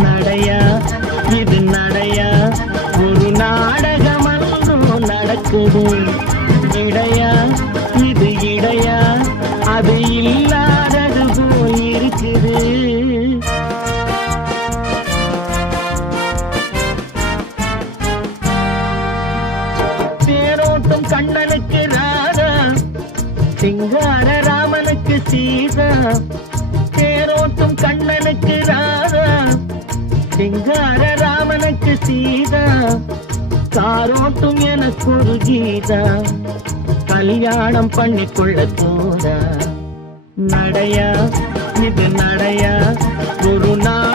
நடையா இது நடையா, ஒரு நாடகமல்லும் நடக்குது. இடையா இது இடையா, அது இல்லாதது போயிருக்குது. தேரோட்டும் கண்ணனுக்கு ராதா, சிங்கார ராமனுக்கு சீதா. தேரோட்டும் கண்ணனுக்கு ராதா, சிங்கார ராமனுக்கு சீதா. காரோட்டும் எனக்கு ஒரு கீதா, கல்யாணம் பண்ணிக்கொள்ள தோதா. நடையா இது நடையா, ஒரு நாள்